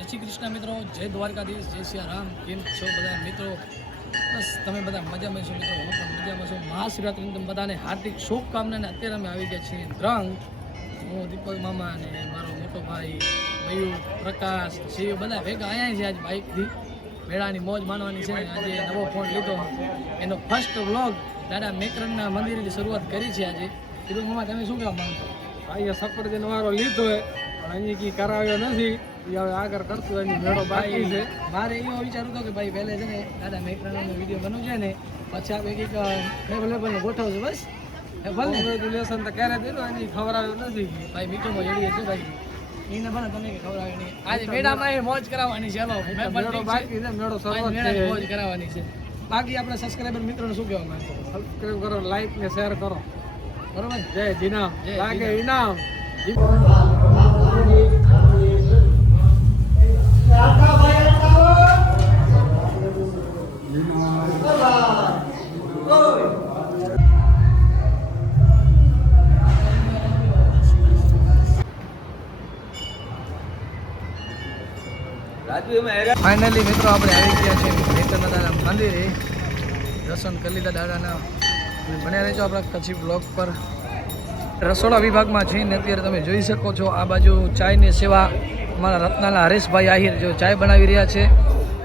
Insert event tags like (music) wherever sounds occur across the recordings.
જય શ્રી કૃષ્ણ મિત્રો, જય દ્વારકાધીશ, જય શ્રી રામ. કેમ છો બધા મિત્રો? બસ તમે બધા મજામાં છો મિત્રો, હું પણ મજામાં છું. મહાશિવરાત્રિની તમે બધાને હાર્દિક શુભકામનાને અત્યારે અમે આવી ગયા છીએ દ્રંગ. હું દીપક મામા અને મારો મોટો ભાઈ મયુર, પ્રકાશ, શિવ બધા ભેગા અહીંયા છે આજ બાઇકથી મેળાની મોજ માણવાની છે. આજે નવો ફોન લીધો. એનો ફર્સ્ટ વ્લોગ દાદા મેકરણના મંદિરની શરૂઆત કરી છે આજે. દીપક મામા, તમે શું કહેવા માંગો અહીંયા સફરજન વાળો લીધો હોય પણ અહીં કી કરાવ્યો નથી. હવે આગળ કરતું એની મેળો બાકી છે મારે એવો વિચાર હતો કે ભાઈ પહેલે છે ને દાદા મેકરાનો વીડિયો બનવું છે ને પછી આપણે કંઈક અવેલેબલ ગોઠવશું બસ ભલે કોંગ્રેચ્યુલેશન તો ક્યારે દેલો એની ખવડાવ્યો નથી ભાઈ મીઠુંમાં જડીએ છે ભાઈ એને ભલે તમને ખબર આવે નહીં આજે મેળામાં એ મોજ કરાવવાની છે મેળો. બાકી છે મેળો સરસ મોજ કરાવવાની છે બાકી આપણે સબસ્ક્રાઈબર મિત્રોને શું કહેવા માંગતો સબસ્ક્રાઈબ કરો લાઈક ને શેર કરો બરોબર જય જીનામ જય લાગે ઇનામ ફાઇનલી મિત્રો આપણે આવી ગયા છીએ નેતરના દાદા મંદિરે. દર્શન કરી લીધા દાદાના. બન્યા રહેજો આપણા કચ્છી બ્લોક પર. રસોડા વિભાગમાં જઈને અત્યારે તમે જોઈ શકો છો આ બાજુ ચાયની સેવા અમારા રત્નાલા હરેશભાઈ આહિર જો ચાય બનાવી રહ્યા છે.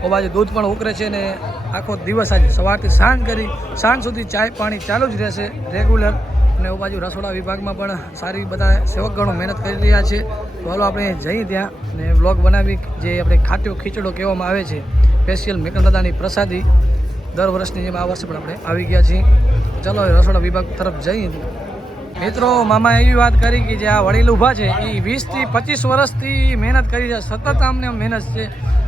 ઓ બાજુ દૂધ પણ ઉકરે છે ને આખો દિવસ આજે સવારથી સાંજ કરી, સાંજ સુધી ચાય પાણી ચાલુ જ રહેશે રેગ્યુલર અને ઓ બાજુ રસોડા વિભાગમાં પણ સારી બધા સેવકગણો મહેનત કરી રહ્યા છે. તો હાલો આપણે જઈએ ત્યાં ને બ્લોગ બનાવી જે આપણે ખાટ્યો ખીચડો કહેવામાં આવે છે. સ્પેશિયલ મેકન દાદાની પ્રસાદી. દર વર્ષની જેમ આ વર્ષે પણ આપણે આવી ગયા છીએ. ચાલો રસોડા વિભાગ તરફ જઈએ. મિત્રો મામા એવી વાત કરી કે જે આ વડીલ ઊભા છે એ વીસથી પચીસ વર્ષથી મહેનત કરી છે. સતત આમને મહેનત છે.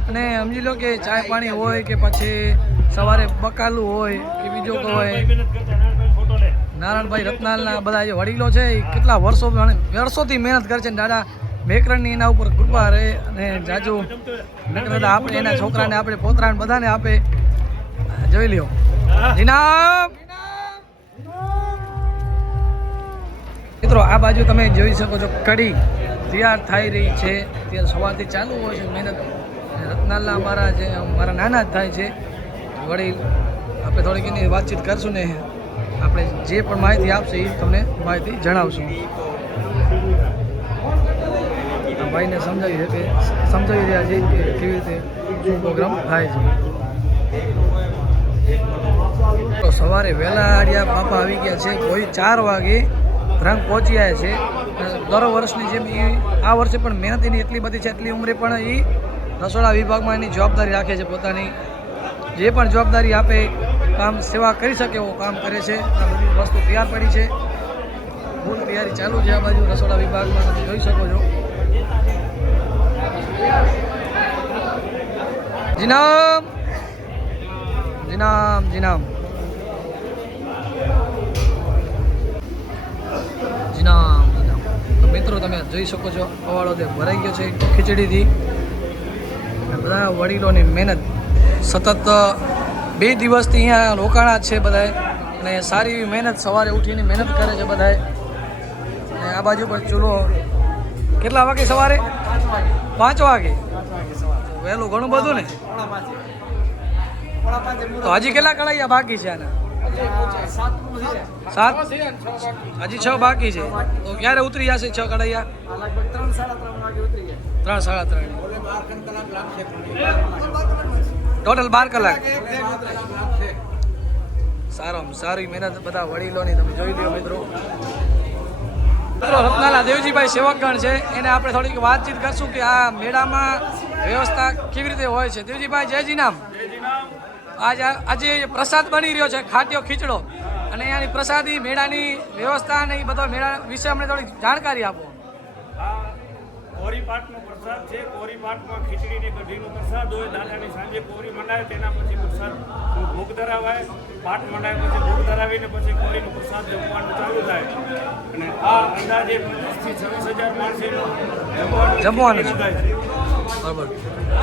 અને સમજી લો કે ચા પાણી હોય કે પછી સવારે બકાલું હોય કે બીજો કોઈ નારાયણભાઈ રત્નાલના બધા જે વડીલો છે એ કેટલા વર્ષો વર્ષોથી મહેનત કરે છે. ને દાદા મેકરણની એના ઉપર કૃપા રહે અને જાજુ દાદા આપણે એના છોકરાને આપણે પોતરાને બધાને આપે. જોઈ લ્યો. જીનામ મિત્રો, આ બાજુ તમે જોઈ શકો છો કઢી તૈયાર થઈ રહી છે. અત્યારે સવારથી ચાલુ હોય છે મહેનત. રત્નાલના અમારા જે, મારા નાના જ થાય છે, વળી આપણે થોડીક એની વાતચીત કરશું ને, આપણે જે પણ માહિતી આપશે એ તમને માહિતી જણાવશું. ભાઈને સમજાવી કે સમજાવી રહ્યા છે કે કેવી રીતે શું પ્રોગ્રામ થાય છે. તો સવારે વહેલા આડિયા બાપા આવી ગયા છે, કોઈ ચાર વાગે રંગ પહોંચી આવ્યા છે. દર વર્ષની જેમ એ આ વર્ષે પણ મહેનત એની એટલી બધી છે, એટલી ઉંમરે પણ એ રસોડા વિભાગમાં એની જવાબદારી રાખે છે પોતાની. જે પણ જવાબદારી આપે, કામ સેવા કરી શકે એવો કામ કરે છે. આ બધી વસ્તુ તૈયાર પડી છે. ફૂલ તૈયારી ચાલુ છે આ બાજુ રસોડા વિભાગમાં, તમે જોઈ શકો છો. જીનામ જીનામ જીનામ જીનામ તો મિત્રો તમે જોઈ શકો છો, અવાળો તે ભરાઈ ગયો છે ખીચડીથી. બધા વડીલોની મહેનત. સતત બે દિવસથી અહીંયા રોકાણા છે બધાએ અને સારી એવી મહેનત સવારે ઉઠીને મહેનત કરે છે બધાએ અને આ બાજુ પર ચૂલો. કેટલા વાગે સવારે? પાંચ વાગે. વહેલું ઘણું બધું ને. તો હજી કેટલા કળાઈયા બાકી છે આના? સાત? હજી છ બાકી છે. તો ક્યારે ઉતરી જશે છ કડાઈયા ત્રણ સાડા ત્રણ. ટોટલ બાર કલાક. સારો સારી મહેનત બધા વડીલોની, તમે જોઈ લો મિત્રો. મિત્રો રત્નાલા દેવજીભાઈ સેવકગણ છે. એને આપણે થોડીક વાતચીત કરશું કે આ મેળામાં વ્યવસ્થા કેવી રીતે હોય છે. દેવજીભાઈ જયજી નામ આજ આજે પ્રસાદ બની રહ્યો છે ખાટ્યો ખીચડો. અને અહીંયાની પ્રસાદી મેળાની વ્યવસ્થા અને એ બધા મેળા વિશે અમને થોડીક જાણકારી આપો. આ કોરી પ્રસાદ છે કોરીપાટમાં ખીચડી ને કઢીનો પ્રસાદ હોય દાદાની સાંજે કોરી મંડાય તેના પછી પ્રસાદ ભોગ ધરાવાય પાટ મંડાય પછી ભોગ ધરાવીને પછી કોરીનો પ્રસાદ જમવાનું ચાલુ થાય. અને આ અંદાજે પચીસથી છવ્વીસ હજાર માણસોનું જમવાનું જમવાનું થાય છે. બરાબર.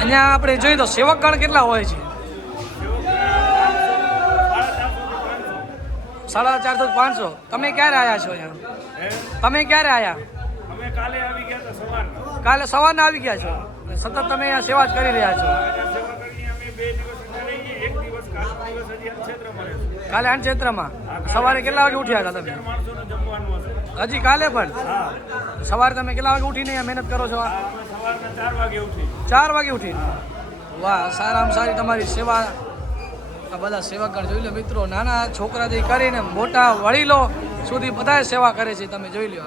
અહીંયા આપણે જોઈએ તો સેવકગણ કેટલા હોય છે? સાડા ચારસો પાંચસો? તમે ક્યારે આવ્યા છો અહીંયા? તમે ક્યારે આવ્યા અમે કાલે આવી ગયા હતા સવારના. આવી ગયા છો? સતત તમે અહીંયા સેવા જ કરી રહ્યા છો. કાલે અન્ન ક્ષેત્રમાં? સવારે કેટલા વાગે ઉઠ્યા હતા તમે? હજી કાલે પણ? સવારે તમે કેટલા વાગે ઉઠીને મહેનત કરો છો? ચાર વાગે ઉઠી વાહ સારામાં સારી તમારી સેવા આ બધા સેવાગણ જોઈ લો મિત્રો. નાના છોકરાથી કરીને મોટા વડીલો સુધી બધા સેવા કરે છે. તમે જોઈ લો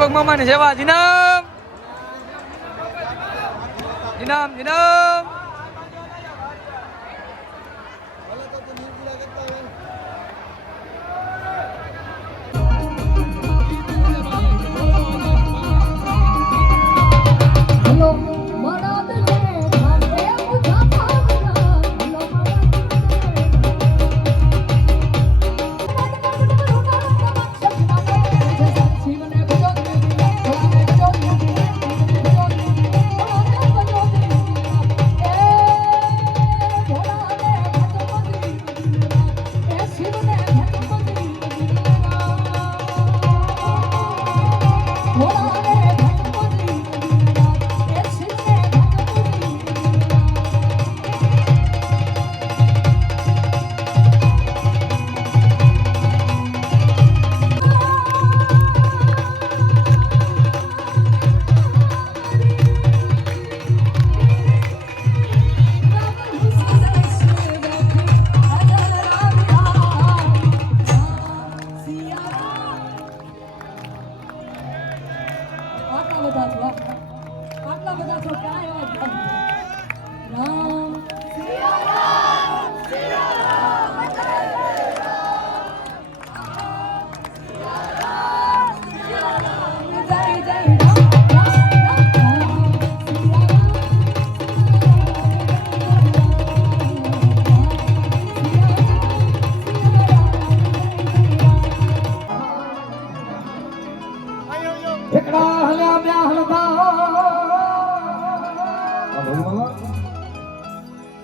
દીપક મામાની સેવા દિનામ દિનામ ઇનામ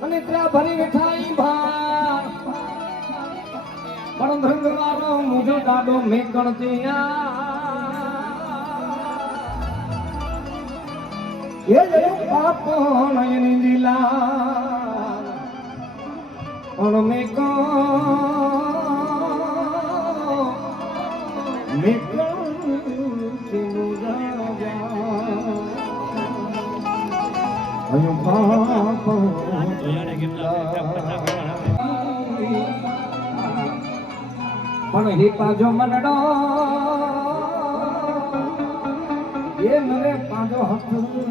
અને ત્યાં ભરી બેઠાઈ ભા પણ ધ્રંગવારો મુજો દાડો મેં ગણતી એ જયું પાપ નયની દિલા પણ પણ હે પાજો મનડો એ મને પાજો હથ દે.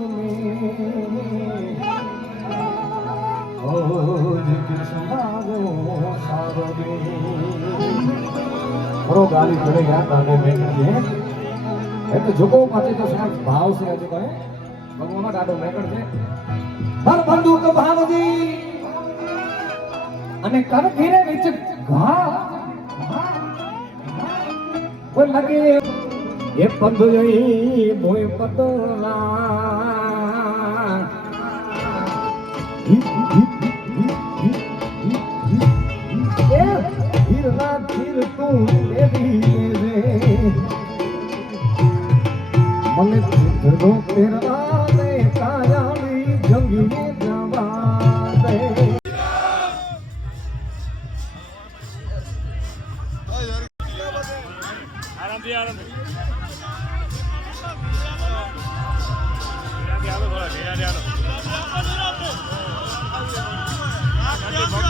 ગાલી પડે ગયા તાને મેં એટલે જોકો પાછી તો સાહેબ ભાવ છે હજુ કહે ભગવાન ડાડો મેકડ છે. હર બંદૂક ભાવજી અને કર ફીરે વિચ ઘા. કોઈ લાગે, એ પંદ જઈ મોય પતલા. મને ફીરનો હાલો થોડા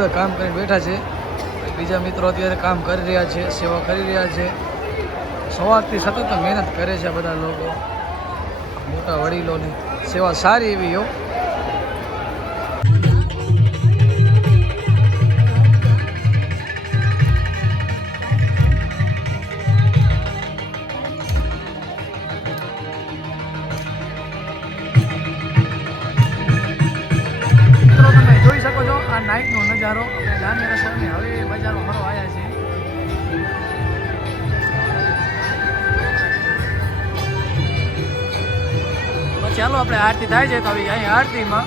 તો કામ કરીને બેઠા છે. બીજા મિત્રો અત્યારે કામ કરી રહ્યા છે, સેવા કરી રહ્યા છે. સવારથી સતત મહેનત કરે છે બધા લોકો. મોટા વડીલોની સેવા સારી એવી, હો. આરતી થાય છે તો આવી અહીં આરતીમાં.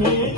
here (laughs)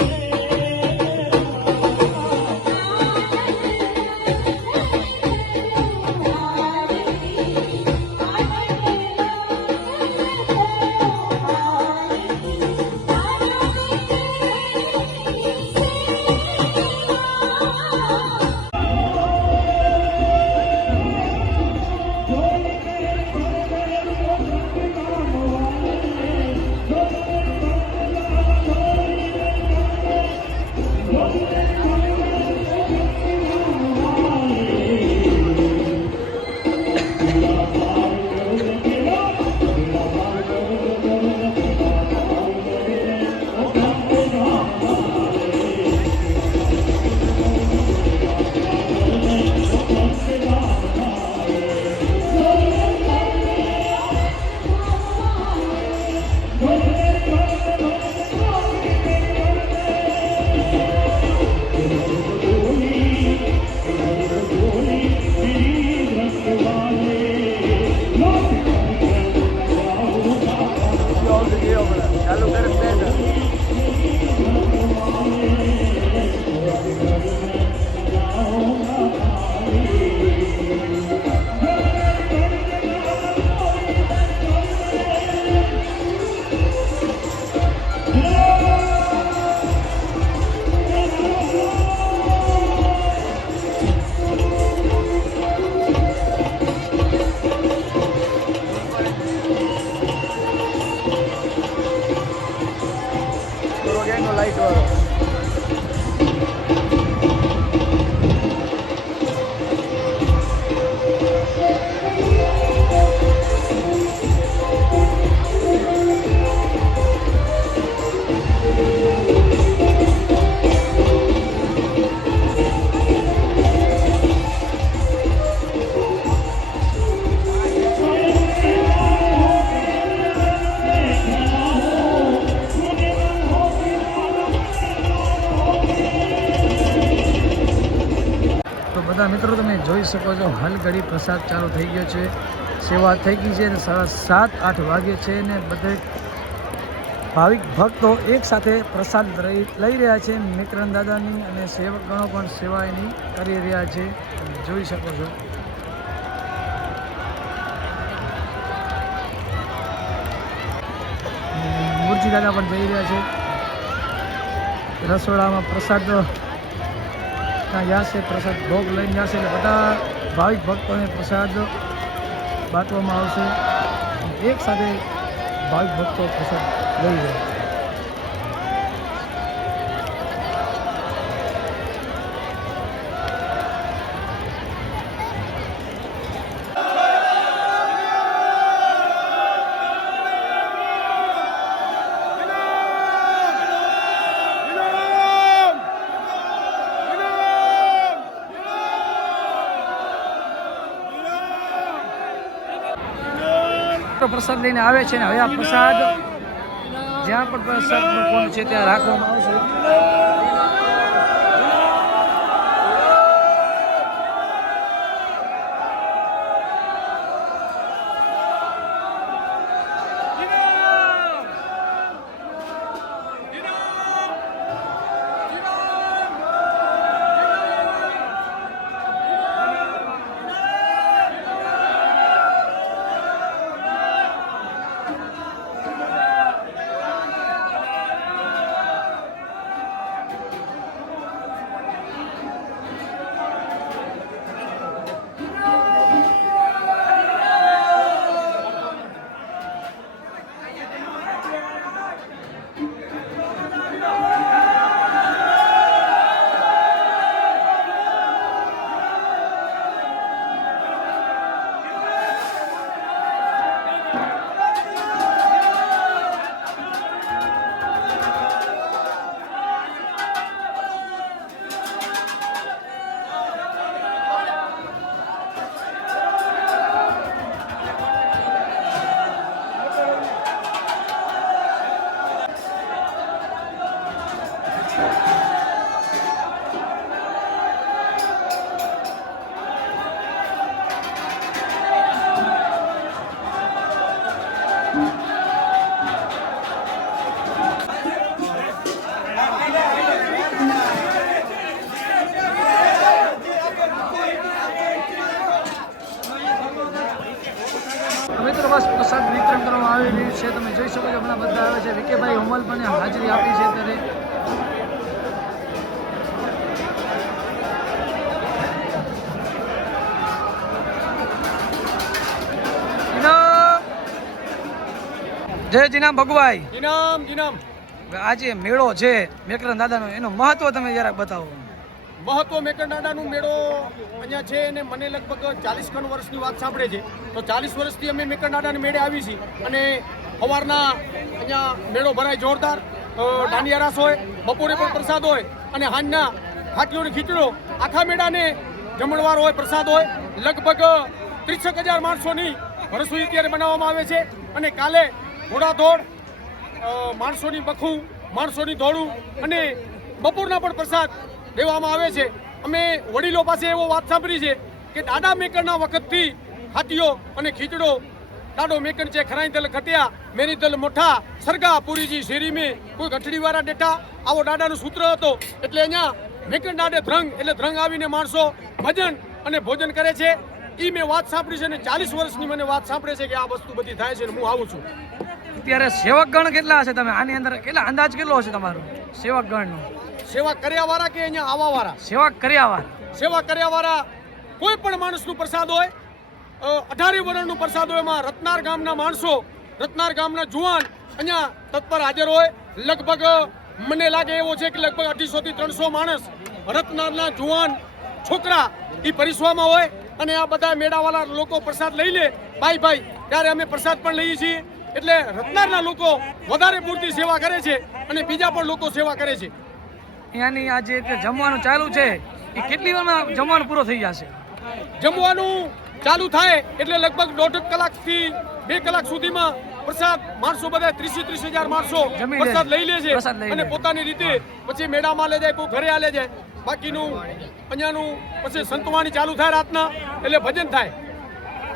વગેરેનો લાઇટ વાળો? શકો છો. હાલ ઘડી પ્રસાદ ચાલુ થઈ ગયો છે. સેવા થઈ ગઈ છે અને સાડા સાત, આઠ વાગે છે અને બધે ભાવિક ભક્તો એકસાથે પ્રસાદ લઈ રહ્યા છે. મિકરન દાદાની અને સેવકગણો પણ સેવા એની કરી રહ્યા છે. જોઈ શકો છો. મુરજી દાદા પણ જઈ રહ્યા છે. રસોડામાં પ્રસાદ ત્યાં જશે પ્રસાદ ભોગ લઈને જશે એટલે બધા ભાવિક ભક્તોને પ્રસાદ બાંટવામાં આવશે. એક સાથે ભાવિક ભક્તો પ્રસાદ લઈ રહ્યા પ્રસાદ લઈને આવે છે ને હવે આ પ્રસાદ જ્યાં પણ પ્રસાદ છે, ત્યાં રાખવામાં આવશે. તમે જોઈ શકો છો હમણાં બધા આવે છે. વિકેભાઈ હોમલ પણ હાજરી આપી છે ત્યારે. જય જીનામ ભગવાઈ જીનામ આ જે મેળો છે મેકરણ દાદાનો એનું મહત્વ તમે જરાક બતાવો. મહત્વ મેકરનાડાનું મેળો અહીંયા છે અને મને લગભગ ચાલીસ ખણ વર્ષની વાત સાંભળે છે. તો ચાલીસ વર્ષથી અમે મેકરનાડાના મેળે આવી છીએ અને સવારના અહીંયા મેળો ભરાય જોરદાર. દાંડિયા રાસ હોય, બપોરે પણ પ્રસાદ હોય અને હાંજના ખાટીઓને ખીચડો આખા મેળાને જમણવાર હોય, પ્રસાદ હોય. લગભગ ત્રીસેક હજાર માણસોની રસોઈ અત્યારે બનાવવામાં આવે છે અને કાલે ઘોડાધોડ માણસોની બખું, માણસોની ધોળું અને બપોરના પણ પ્રસાદ દેવામાં આવે છે. અમે વડીલો પાસે એવો વાત સાંભળી છે કે દાદા મેકરના વખતથી હાથીઓ અને ખીચડો દાડો મેકન છે ખરાઈ દલ ખટ્યા મેરી દલ મોઠા સરગા પુરીજી શેરી મેં કોઈ ગઠડીવાળા ડેટા. આવો દાદાનું સૂત્ર હતો. એટલે અહીંયા મેકન દાડે ધ્રંગ એટલે ધ્રંગ આવીને માણસો ભજન અને ભોજન કરે છે. એ મેં વાત સાંભળી છે અને ચાલીસ વર્ષની મને વાત સાંભળે છે કે આ વસ્તુ બધી થાય છે હું આવું છું. અત્યારે સેવકગણ કેટલા હશે તમે? આની અંદર કેટલા અંદાજ કેટલો હશે તમારો? સેવકગણનો? સેવા કર્યા વાળા કે અહીંયા આવા વાળા સેવા કર્યા વાળા સેવા કર્યા વાળા કોઈ પણ માણસનું પ્રસાદ હોય અઢારે વર્ણનું પ્રસાદ હોય એમાં રત્નાર ગામના માણસો રત્નાર ગામના જુવાન અહીંયા તત્પર હાજર હોય. લગભગ મને લાગે એવો છે કે લગભગ અઢીસો થી ત્રણસો માણસ રત્નારના જુવાન છોકરા એ પરિસવામાં હોય અને આ બધા મેળાવાળા લોકો પ્રસાદ લઈ લે. ભાઈ ભાઈ ત્યારે અમે પ્રસાદ પણ લઈએ છીએ. એટલે રત્નારના લોકો વધારે પૂરતી સેવા કરે છે અને બીજા પણ લોકો સેવા કરે છે. અહીંયાની આ જે જમવાનું ચાલુ છે એ કેટલી વારમાં જમવાનું પૂરો થઈ જશે? જમવાનું ચાલુ થાય એટલે લગભગ દોઢ કલાકથી બે કલાક સુધીમાં પ્રસાદ માણસો બધા ત્રીસ ત્રીસ હજાર માણસો પ્રસાદ લઈ લે છે અને પોતાની રીતે પછી મેળામાં લે જાય કોઈ ઘરે આલે જાય. બાકીનું અહીંયાનું પછી સંતવાણી ચાલુ થાય રાતના એટલે ભજન થાય.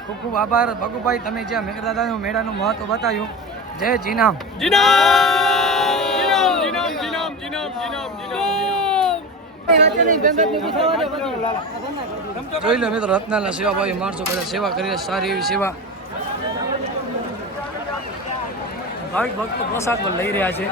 ખૂબ ખૂબ આભાર. ભગુભાઈ તમે જ્યાં મેઘદાદાનું મેળાનું મહત્વ બતાવ્યું જય જીનામ! જીનામ જીનામ જીનામ જીનામ જીનામ જીનામ જીનામ. જોઈ લો મિત્રો રત્નાલના સેવાભાવી માણસો બધા સેવા કરી સારી એવી સેવા. ભાવિક ભક્તો પ્રસાદ પણ લઈ રહ્યા છે.